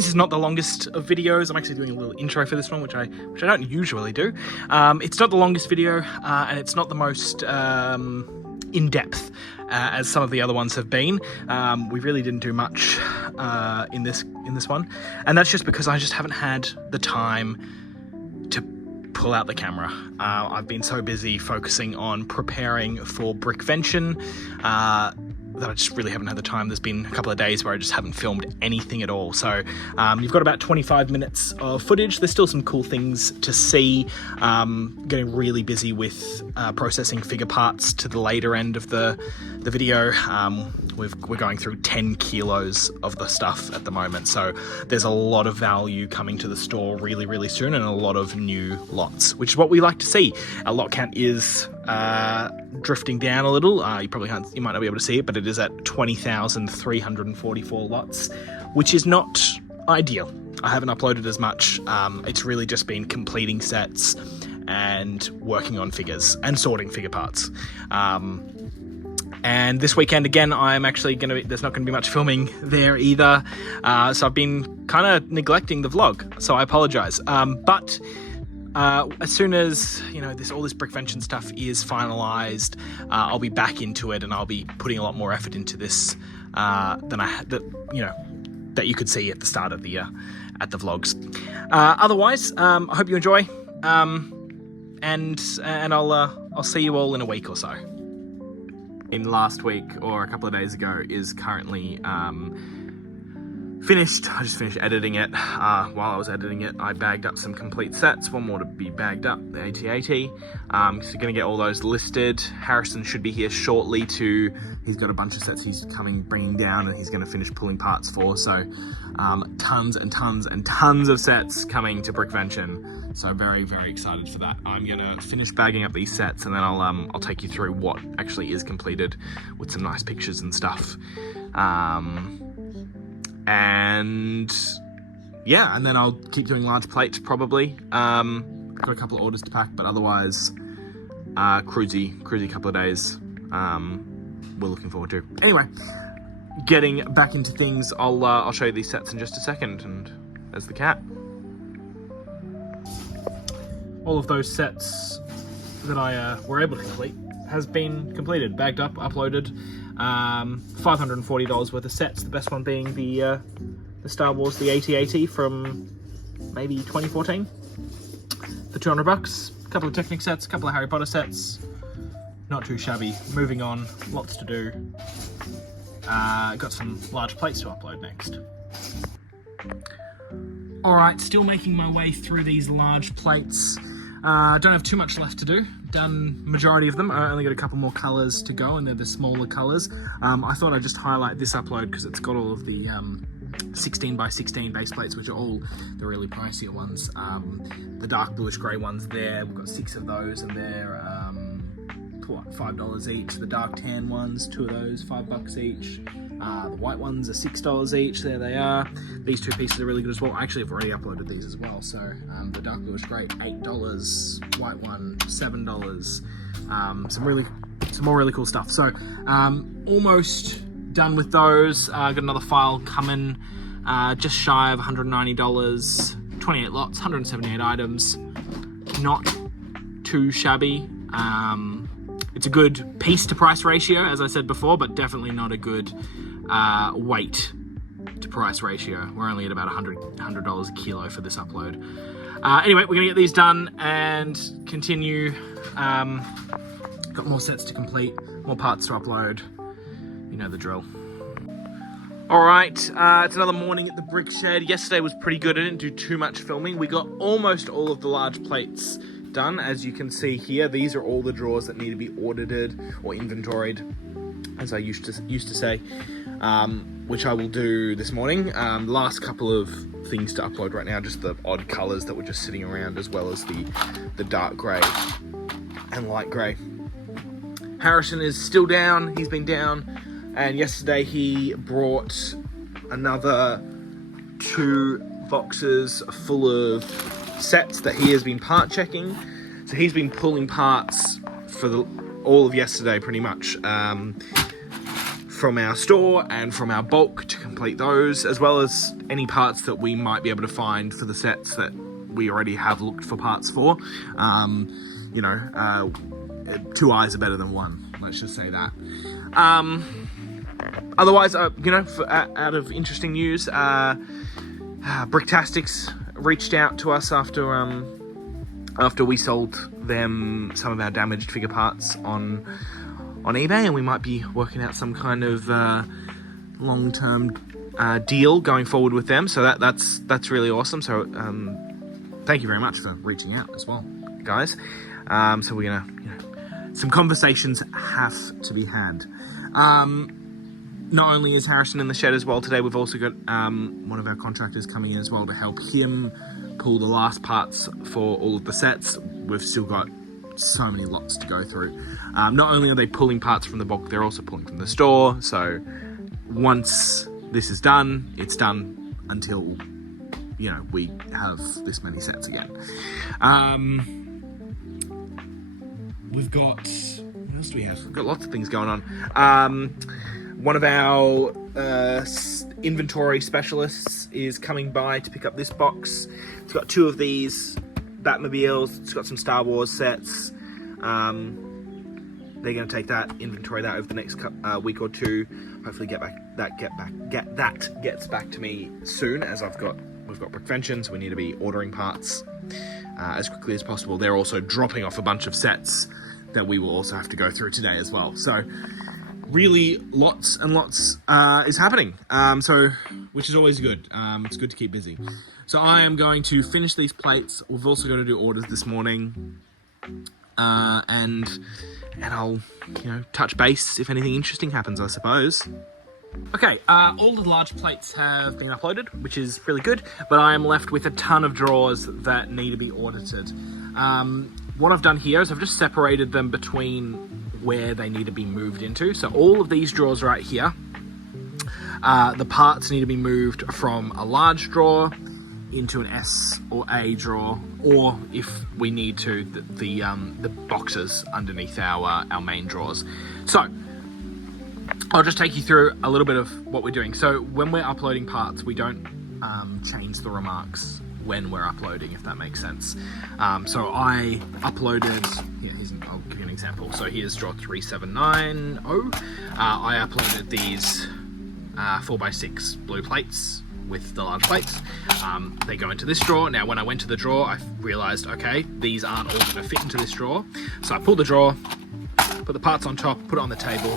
this is not the longest of videos. I'm actually doing a little intro for this one, which I don't usually do. It's not the longest video, and it's not the most in-depth as some of the other ones have been. We really didn't do much in this one, and that's just because I just haven't had the time to pull out the camera. I've been so busy focusing on preparing for Brickvention that I just really haven't had the time. There's been a couple of days where I just haven't filmed anything at all. So you've got about 25 minutes of footage. There's still some cool things to see. Getting really busy with processing figure parts to the later end of the video. We're going through 10 kilos of the stuff at the moment. So there's a lot of value coming to the store really, really soon, and a lot of new lots, which is what we like to see. Our lot count is drifting down a little. You might not be able to see it, but it is at 20,344 lots, which is not ideal. I haven't uploaded as much. It's really just been completing sets and working on figures and sorting figure parts. And this weekend, again, I'm actually there's not going to be much filming there either. So I've been kind of neglecting the vlog, so I apologise. But as soon as, all this Brickvention stuff is finalised, I'll be back into it, and I'll be putting a lot more effort into this that you could see at the start of the vlogs. Otherwise, I hope you enjoy, and I'll see you all in a week or so. In last week or a couple of days ago is currently finished. I just finished editing it. While I was editing it, I bagged up some complete sets. One more to be bagged up, the AT-AT. So going to get all those listed. Harrison should be here shortly he's got a bunch of sets he's bringing down, and he's going to finish pulling parts for. So tons and tons and tons of sets coming to Brickvention. So very, very excited for that. I'm going to finish bagging up these sets, and then I'll take you through what actually is completed with some nice pictures and stuff. And then I'll keep doing large plates probably. Got a couple of orders to pack, but otherwise cruisy couple of days. We're looking forward to. Anyway, getting back into things, I'll show you these sets in just a second. And there's the cat. All of those sets that I were able to complete has been completed, bagged up, uploaded. $540 worth of sets, the best one being the Star Wars, the AT-AT from maybe 2014 for $200. A couple of Technic sets, a couple of Harry Potter sets. Not too shabby. Moving on, lots to do. Got some large plates to upload next. Alright, still making my way through these large plates. Don't have too much left to do. Done majority of them. I only got a couple more colours to go, and they're the smaller colours. I thought I'd just highlight this upload because it's got all of the 16x16 base plates, which are all the really pricier ones. The dark bluish grey ones there, we've got 6 of those, and they're $5 each. The dark tan ones, 2 of those, $5 each. The white ones are $6 each. There they are. These 2 pieces are really good as well. Actually, I've already uploaded these as well. So the dark bluish grey, $8. White one, $7. Some more really cool stuff. So almost done with those. Got another file coming, just shy of $190. 28 lots, 178 items. Not too shabby. It's a good piece to price ratio, as I said before, but definitely not a good weight to price ratio. We're only at about $100 a kilo for this upload. Anyway, we're gonna get these done and continue. Got more sets to complete, more parts to upload. You know the drill. All right, it's another morning at the brick shed. Yesterday was pretty good. I didn't do too much filming. We got almost all of the large plates done. As you can see here, these are all the drawers that need to be audited or inventoried, as I used to say, which I will do this morning. The last couple of things to upload right now, just the odd colours that were just sitting around, as well as the dark grey and light grey. Harrison is still down. He's been down, and yesterday he brought another 2 boxes full of sets that he has been part checking. So he's been pulling parts for all of yesterday pretty much, from our store and from our bulk to complete those, as well as any parts that we might be able to find for the sets that we already have looked for parts for. You know, two eyes are better than one, let's just say that. Otherwise, you know, out of interesting news, Bricktastics reached out to us after we sold them some of our damaged figure parts on eBay, and we might be working out some kind of long-term deal going forward with them. So that's really awesome. So thank you very much for reaching out as well, guys. So we're gonna, you know, some conversations have to be had. Not only is Harrison in the shed as well today, we've also got one of our contractors coming in as well to help him pull the last parts for all of the sets. We've still got so many lots to go through. Not only are they pulling parts from the bulk, they're also pulling from the store. So once this is done, it's done until, you know, we have this many sets again. We've got, what else do we have? We've got lots of things going on. One of our inventory specialists is coming by to pick up this box. It's got two of these Batmobiles. It's got some Star Wars sets. They're going to take that, inventory that over the next week or two. Hopefully get that gets back to me soon, as we've got Brickvention, so we need to be ordering parts as quickly as possible. They're also dropping off a bunch of sets that we will also have to go through today as well. So really lots and lots is happening, which is always good. It's good to keep busy. So I am going to finish these plates. We've also got to do orders this morning, and I'll, you know, touch base if anything interesting happens, I suppose. Okay, all of the large plates have been uploaded, which is really good, but I am left with a ton of drawers that need to be audited. What I've done here is I've just separated them between where they need to be moved into. So all of these drawers right here, the parts need to be moved from a large drawer into an S or A drawer, or if we need to, the boxes underneath our main drawers. So I'll just take you through a little bit of what we're doing. So when we're uploading parts, we don't change the remarks when we're uploading, if that makes sense. So I uploaded, I'll give you an example. So here's drawer 3790. I uploaded these 4x6 blue plates with the large plates. They go into this drawer. Now when I went to the drawer, I realized, okay, these aren't all gonna fit into this drawer. So I pulled the drawer, put the parts on top, put it on the table,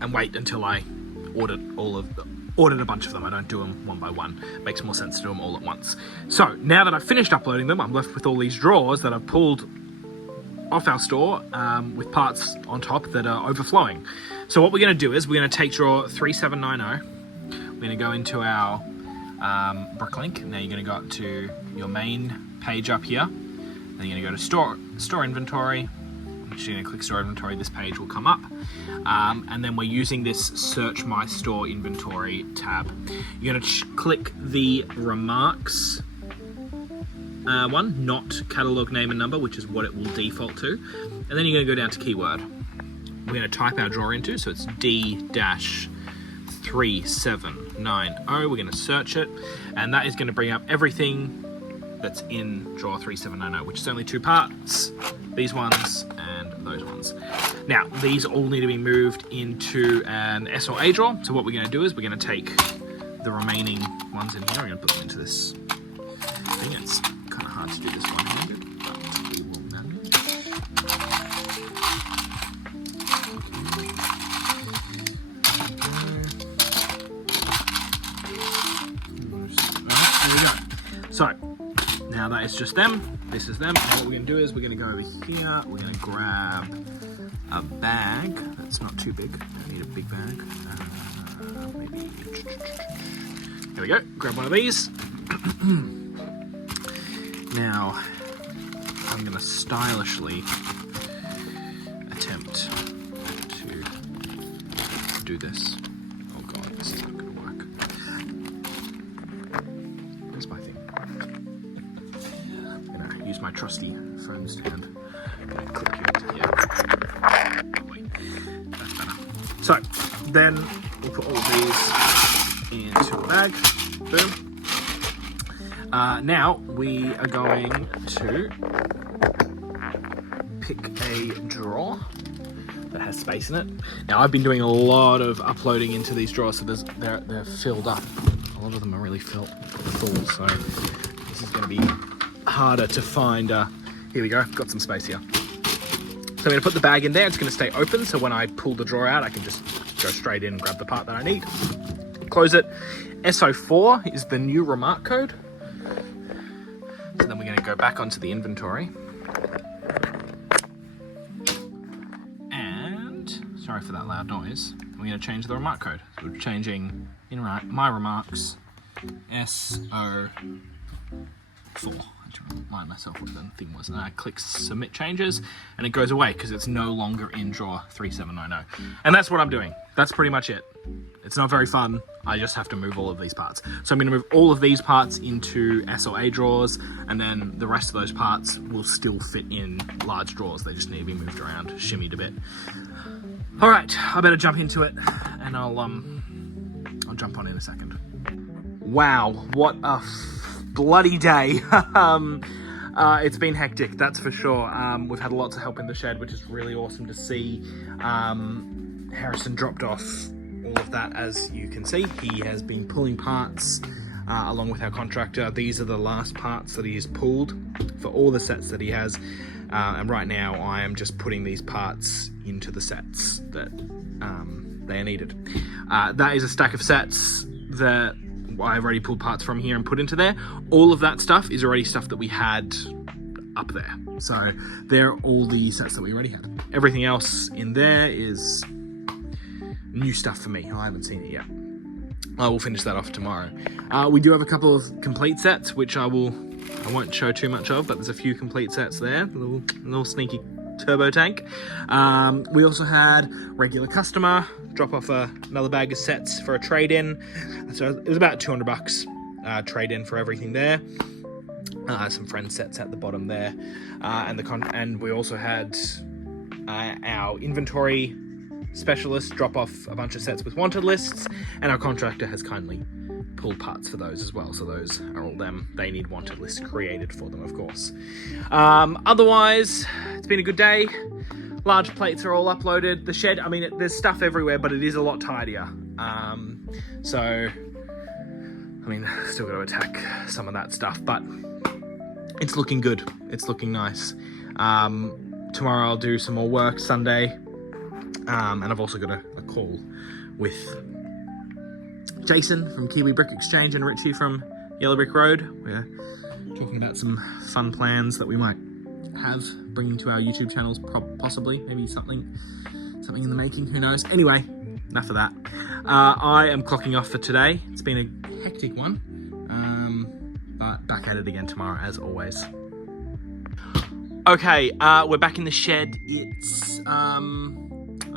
and wait until I ordered a bunch of them. I don't do them one by one. It makes more sense to do them all at once. So now that I've finished uploading them, I'm left with all these drawers that I've pulled off our store with parts on top that are overflowing. So what we're going to do is we're going to take drawer 3790. We're going to go into our Bricklink. Now you're going to go up to your main page up here. Then you're going to go to store inventory. You're going to click store inventory. This page will come up. And then we're using this search my store inventory tab. You're going to click the remarks one, not catalog name and number, which is what it will default to. And then you're going to go down to keyword. We're going to type our drawer into, so it's D-3790. We're going to search it, and that is going to bring up everything that's in drawer 3790, which is only two parts, these ones and those ones. Now, these all need to be moved into an S or A drawer. So what we're going to do is we're going to take the remaining ones in here. We're going to put them into this thing. It's kind of hard to do this one-handed, but we will manage. There we go. So now that is just them. This is them. And what we're going to do is we're going to go over here. We're going to grab a bag that's not too big. I need a big bag. Maybe. There we go. Grab one of these. Now, I'm going to stylishly attempt to do this. Oh god, this is not going to work. Where's my thing? I'm going to use my trusty phone stand. I'm going to click you into here. Oh, wait, that's better. So, Then we'll put all of these into a bag. Boom. Now we are going to pick a drawer that has space in it. Now I've been doing a lot of uploading into these drawers, so they're filled up. A lot of them are really full, so this is going to be harder to find. Here we go, I've got some space here. So I'm going to put the bag in there. It's going to stay open, so when I pull the drawer out, I can just go straight in and grab the part that I need. Close it. SO4 is the new remark code. So then we're going to go back onto the inventory. Sorry for that loud noise. We're going to change the remark code. So we're changing in my remarks SO4. I have to remind myself what the thing was. And I click submit changes and it goes away because it's no longer in drawer 3790. And that's what I'm doing. That's pretty much it. It's not very fun. I just have to move all of these parts. So I'm going to move all of these parts into S or A drawers, and then the rest of those parts will still fit in large drawers. They just need to be moved around, shimmied a bit. All right, I better jump into it, and I'll jump on in a second. Wow, what a bloody day. It's been hectic, that's for sure. We've had lots of help in the shed, which is really awesome to see. Harrison dropped off all of that, as you can see. He has been pulling parts along with our contractor. These are the last parts that he has pulled for all the sets that he has. And right now I am just putting these parts into the sets that they are needed. That is a stack of sets that I've already pulled parts from here and put into there. All of that stuff is already stuff that we had up there. So they're all the sets that we already had. Everything else in there is new stuff for me. I haven't seen it yet. I will finish that off tomorrow. We do have a couple of complete sets, which I won't show too much of, but there's a few complete sets there. A little sneaky turbo tank. We also had regular customer drop off another bag of sets for a trade-in. So it was about $200 trade-in for everything there. Some friend sets at the bottom there. And we also had our inventory specialist drop off a bunch of sets with wanted lists, and our contractor has kindly pulled parts for those as well. So those are all them. They need wanted lists created for them, of course. Otherwise, it's been a good day. Large plates are all uploaded. The shed, I mean, there's stuff everywhere, but it is a lot tidier. So, I mean, still got to attack some of that stuff, but it's looking good. It's looking nice. Tomorrow I'll do some more work, Sunday. And I've also got a call with Jason from Kiwi Brick Exchange and Richie from Yellow Brick Road. We're talking about some fun plans that we might have bringing to our YouTube channels, possibly. Maybe something in the making, who knows. Anyway, enough of that. I am clocking off for today. It's been a hectic one, but back at it again tomorrow, as always. Okay, we're back in the shed. It's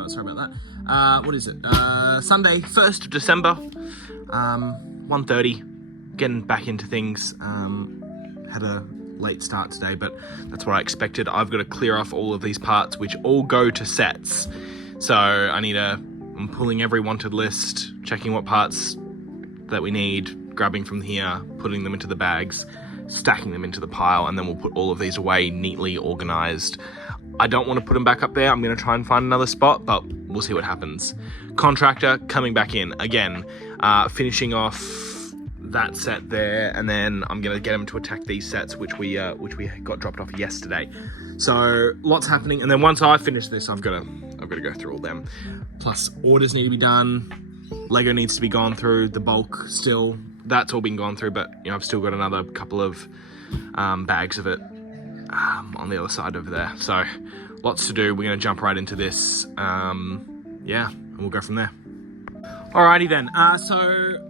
sorry about that. What is it? Sunday, 1st of December, 1:30. Getting back into things. Had a late start today, but that's what I expected. I've got to clear off all of these parts, which all go to sets. So I'm pulling every wanted list, checking what parts that we need, grabbing from here, putting them into the bags, stacking them into the pile, and then we'll put all of these away neatly organized. I don't want to put them back up there. I'm going to try and find another spot, but we'll see what happens. Contractor coming back in again, finishing off that set there, and then I'm going to get him to attack these sets, which we got dropped off yesterday. So lots happening, and then once I finish this, I've got to go through all them. Plus orders need to be done. Lego needs to be gone through. The bulk still, that's all been gone through, but I've still got another couple of bags of it on the other side over there. So lots to do. We're going to jump right into this. Yeah, and we'll go from there. Alrighty then. So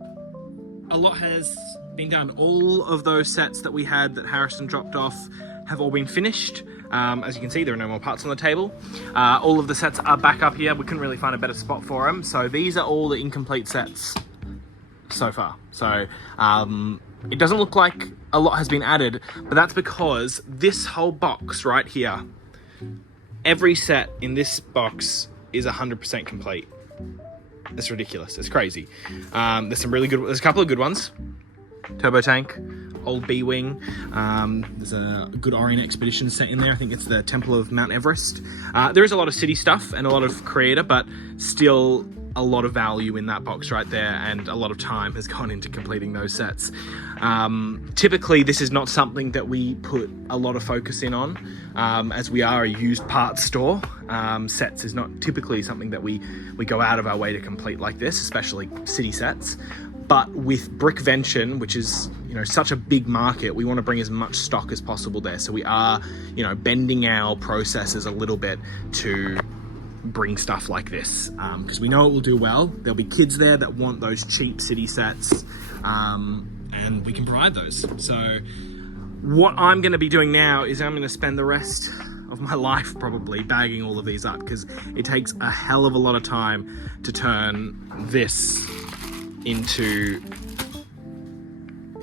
a lot has been done. All of those sets that we had that Harrison dropped off have all been finished. As you can see, there are no more parts on the table. All of the sets are back up here. We couldn't really find a better spot for them. So these are all the incomplete sets so far. So it doesn't look like a lot has been added, but that's because this whole box right here, every set in this box is 100% complete. It's ridiculous. It's crazy. There's a couple of good ones. Turbo Tank, Old B-Wing. There's a good Orient Expedition set in there. I think it's the Temple of Mount Everest. There is a lot of city stuff and a lot of creator, but still a lot of value in that box right there, and a lot of time has gone into completing those sets. Typically, this is not something that we put a lot of focus in on, as we are a used parts store. Sets is not typically something that we go out of our way to complete like this, especially city sets. But with Brickvention, which is, you know, such a big market, we want to bring as much stock as possible there. So we are, you know, bending our processes a little bit to bring stuff like this, because we know it will do well. There'll be kids there that want those cheap city sets, and we can provide those. So what I'm going to be doing now is I'm going to spend the rest of my life probably bagging all of these up, because it takes a hell of a lot of time to turn this into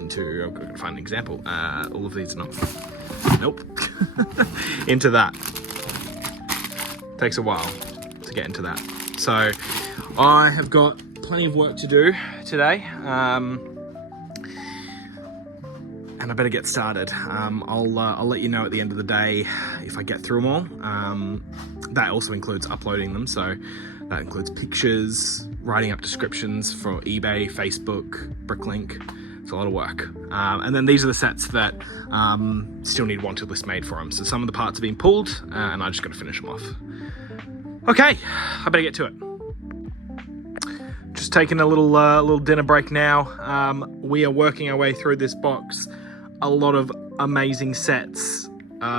I'm going to find an example. All of these are not, nope. Into that. Takes a while to get into that. So I have got plenty of work to do today, and I better get started. I'll let you know at the end of the day if I get through them all. That also includes uploading them, so that includes pictures, writing up descriptions for eBay, Facebook, Bricklink. It's a lot of work. And then these are the sets that still need wanted list made for them. So some of the parts have been pulled, and I just got to finish them off. Okay, I better get to it. Just taking a little dinner break now. We are working our way through this box. A lot of amazing sets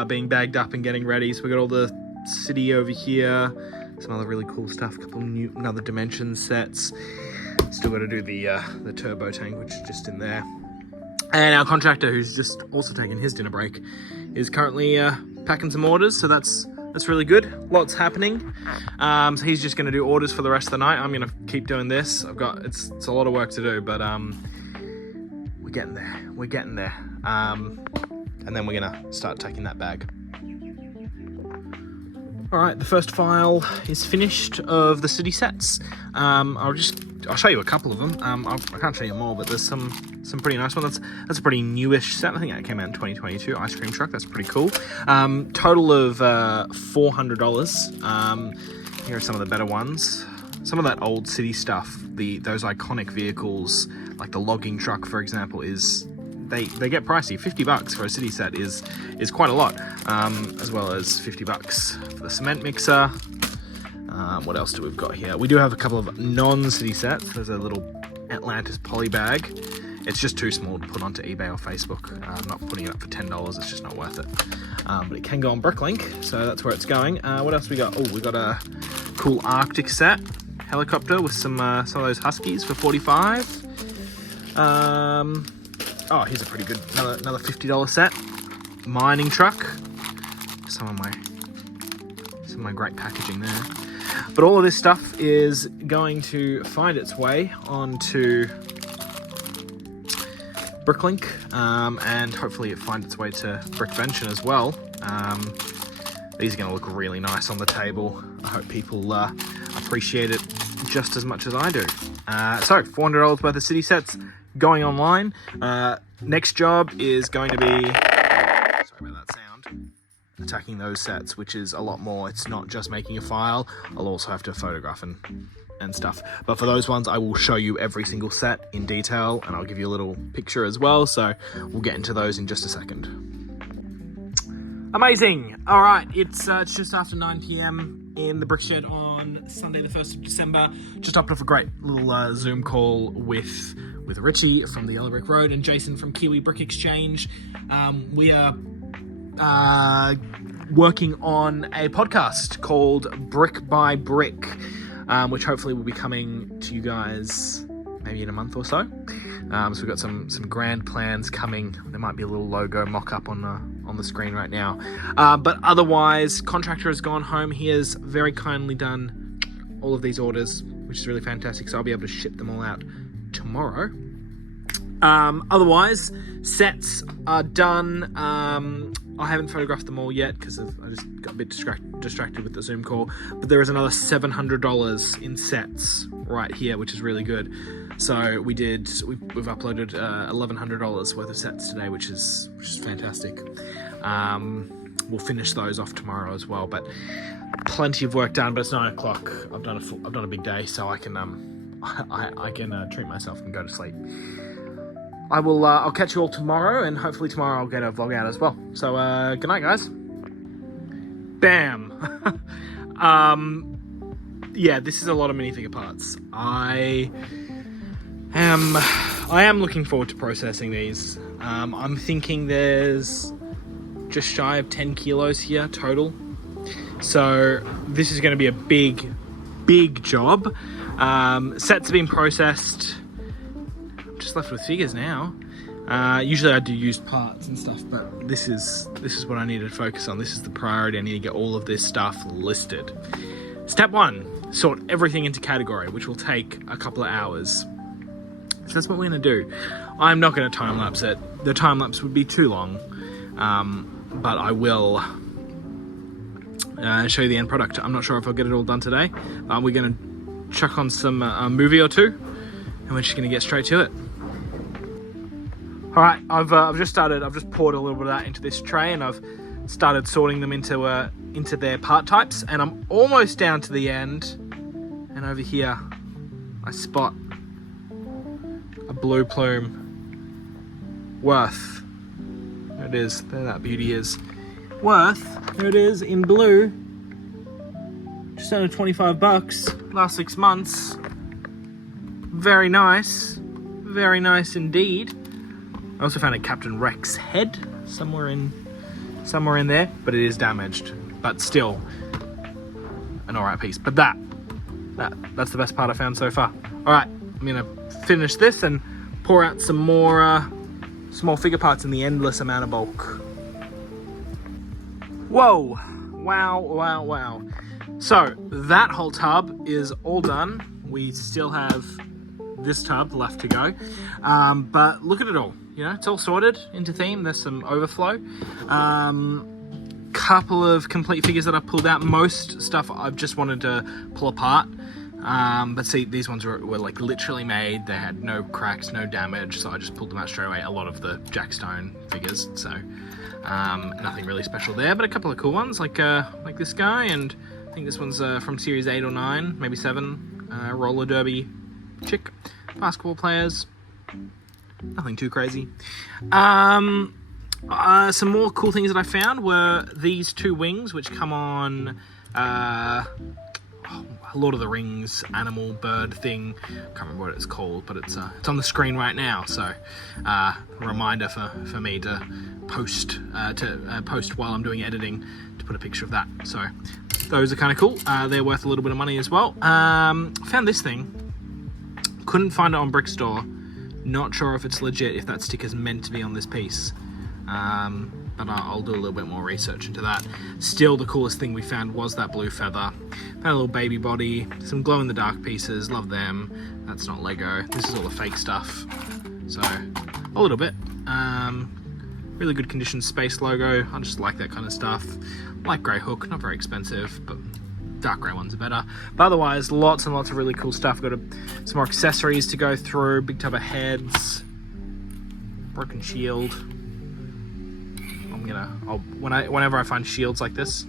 being bagged up and getting ready. So we got all the city over here, some other really cool stuff, a couple new another dimension sets. Still got to do the turbo tank, which is just in there. And our contractor, who's just also taking his dinner break, is currently packing some orders. So that's really good. Lots happening. So he's just going to do orders for the rest of the night. I'm going to keep doing this. It's a lot of work to do, but we're getting there. We're getting there. And then we're going to start taking that bag. All right, the first file is finished of the city sets. I'll show you a couple of them. I can't show you more, but there's some pretty nice ones. That's a pretty newish set. I think that came out in 2022. Ice cream truck. That's pretty cool. Total of $400. Here are some of the better ones. Some of that old city stuff. Those iconic vehicles, like the logging truck, for example, they get pricey. $50 for a city set is quite a lot, as well as $50 for the cement mixer. What else do we've got here? We do have a couple of non-city sets. There's a little Atlantis poly bag. It's just too small to put onto eBay or Facebook. I'm not putting it up for $10. It's just not worth it. But it can go on Bricklink, so that's where it's going. What else we got? Oh, we got a cool Arctic set helicopter with some of those Huskies for $45. Oh, here's a pretty good, another $50 set. Mining truck. Some of my great packaging there. But all of this stuff is going to find its way onto Bricklink, and hopefully it finds its way to Brickvention as well. These are going to look really nice on the table. I hope people appreciate it just as much as I do. So $400 worth of city sets going online. Next job is going to be, sorry about that sound, attacking those sets, which is a lot more. It's not just making a file. I'll also have to photograph and stuff. But for those ones, I will show you every single set in detail, and I'll give you a little picture as well. So we'll get into those in just a second. Amazing. All right, it's just after 9 p.m. in the brick shed on Sunday, the 1st of December. Just hopped off a great little Zoom call with Richie from the Yellow Brick Road and Jason from Kiwi Brick Exchange. We are working on a podcast called Brick by Brick, which hopefully will be coming to you guys maybe in a month or so. So we've got some grand plans coming. There might be a little logo mock-up on the screen right now. But otherwise, contractor has gone home. He has very kindly done all of these orders, which is really fantastic. So I'll be able to ship them all out tomorrow. Otherwise, sets are done. I haven't photographed them all yet because I just got a bit distracted with the Zoom call. But there is another $700 in sets right here, which is really good. So we've uploaded $1,100 worth of sets today, which is fantastic. We'll finish those off tomorrow as well. But plenty of work done. But it's 9 o'clock. I've done a big day, so I can treat myself and go to sleep. I'll catch you all tomorrow, and hopefully tomorrow I'll get a vlog out as well. So, good night, guys. Bam. Yeah, this is a lot of minifigure parts. I am looking forward to processing these. I'm thinking there's just shy of 10 kilos here total. So this is going to be a big job. Sets have been processed. Just left with figures now. Usually I do used parts and stuff, but this is what I need to focus on. This is the priority. I need to get all of this stuff listed. Step 1, sort everything into category, which will take a couple of hours. So that's what we're going to do. I'm not going to time lapse it. The time lapse would be too long, but I will show you the end product. I'm not sure if I'll get it all done today. We're going to chuck on some movie or two, and we're just going to get straight to it. All right, I've just poured a little bit of that into this tray, and I've started sorting them into their part types, and I'm almost down to the end. And over here, I spot a blue plume. Worth. There it is. There that beauty is. Worth. There it is in blue. Just under 25 bucks. Last 6 months. Very nice. Very nice indeed. I also found a Captain Rex head somewhere in there, but it is damaged. But still, an alright piece. But that's the best part I found so far. Alright, I'm gonna finish this and pour out some more small figure parts in the endless amount of bulk. Whoa! Wow. So, that whole tub is all done. We still have this tub left to go. But look at it all. You know, it's all sorted into theme. There's some overflow. Couple of complete figures that I pulled out. Most stuff I've just wanted to pull apart. But see, these ones were like literally made. They had no cracks, no damage, so I just pulled them out straight away. A lot of the Jackstone figures, so nothing really special there. But a couple of cool ones, like this guy, and I think this one's from series 8 or 9, maybe 7. Roller derby chick, basketball players. Nothing too crazy. Some more cool things that I found were these 2 wings, which come on Lord of the Rings animal bird thing. Can't remember what it's called, but it's on the screen right now. So a reminder for me to post while I'm doing editing to put a picture of that. So those are kind of cool. They're worth a little bit of money as well. Found this thing. Couldn't find it on Brickstore. Not sure if it's legit, if that sticker's meant to be on this piece. But I'll do a little bit more research into that. Still, the coolest thing we found was that blue feather. Found a little baby body, some glow-in-the-dark pieces, love them. That's not Lego. This is all the fake stuff. So, a little bit. Really good condition space logo. I just like that kind of stuff. Like grey hook, not very expensive, but dark grey ones are better. But otherwise, lots and lots of really cool stuff. Got some more accessories to go through. Big tub of heads. Broken shield. Whenever I find shields like this,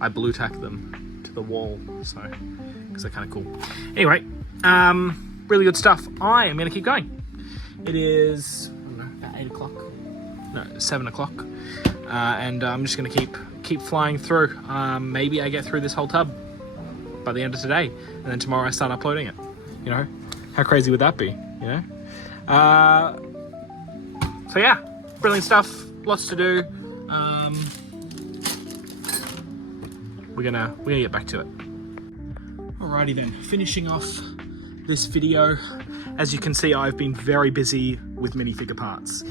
I blue tack them to the wall, so because they're kind of cool. Anyway, really good stuff. I am gonna keep going. It is, I don't know, about 8 o'clock. No, 7 o'clock, and I'm just gonna keep flying through. Maybe I get through this whole tub by the end of today, and then tomorrow I start uploading it. You know, how crazy would that be? You know. So yeah, brilliant stuff. Lots to do. We're gonna get back to it. Alrighty then, finishing off this video. As you can see, I've been very busy with minifigure parts.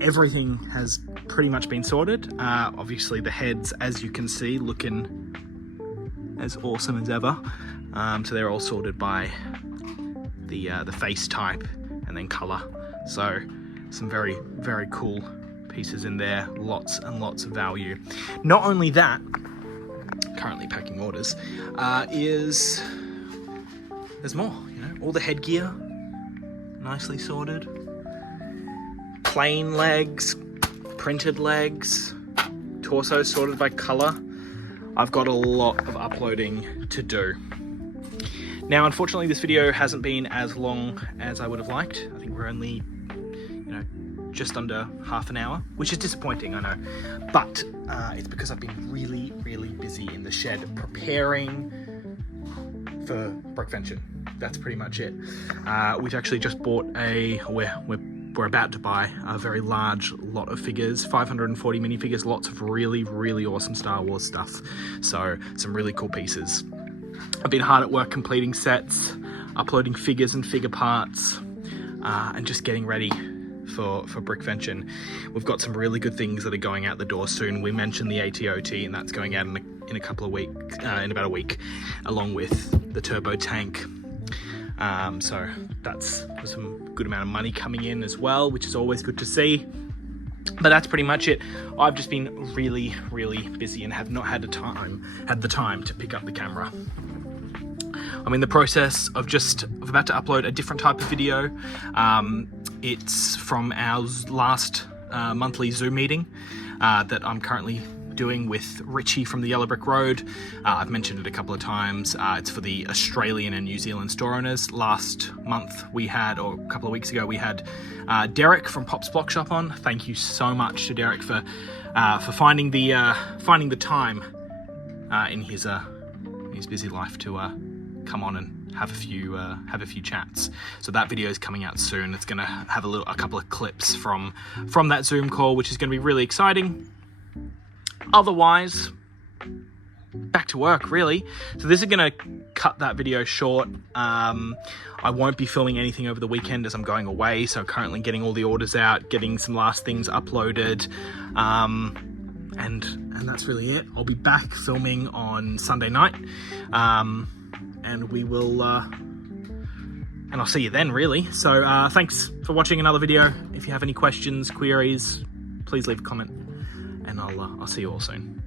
Everything has pretty much been sorted. Obviously the heads, as you can see, looking as awesome as ever. So they're all sorted by the face type and then color. So some very, very cool pieces in there, lots and lots of value. Not only that, currently packing orders, there's more, you know, all the headgear, nicely sorted, plain legs, printed legs, torso sorted by color. I've got a lot of uploading to do. Now, unfortunately, this video hasn't been as long as I would have liked. I think we're only, you know, just under half an hour, which is disappointing, I know. But it's because I've been really, really busy in the shed preparing for Brickvention. That's pretty much it. We've actually just bought we're about to buy a very large lot of figures, 540 minifigures, lots of really, really awesome Star Wars stuff. So some really cool pieces. I've been hard at work completing sets, uploading figures and figure parts, and just getting ready for Brickvention. We've got some really good things that are going out the door soon. We mentioned the ATOT, and that's going out in a couple of weeks, in about a week, along with the turbo tank. So that's some good amount of money coming in as well, which is always good to see. But that's pretty much it. I've just been really, really busy and have not had the time to pick up the camera. I'm in the process of about to upload a different type of video. It's from our last monthly Zoom meeting that I'm currently doing with Richie from the Yellow Brick Road. I've mentioned it a couple of times. It's for the Australian and New Zealand store owners. Last month or a couple of weeks ago, we had Derek from Pop's Block Shop on. Thank you so much to Derek for finding the time in his busy life to come on and have a few chats. So that video is coming out soon. It's going to have a couple of clips from that Zoom call, which is going to be really exciting. Otherwise, back to work, really. So this is going to cut that video short. I won't be filming anything over the weekend as I'm going away, so currently getting all the orders out, getting some last things uploaded, and that's really it. I'll be back filming on Sunday night, and we will and I'll see you then, really. So thanks for watching another video. If you have any questions, queries, please leave a comment, and I'll see you all soon.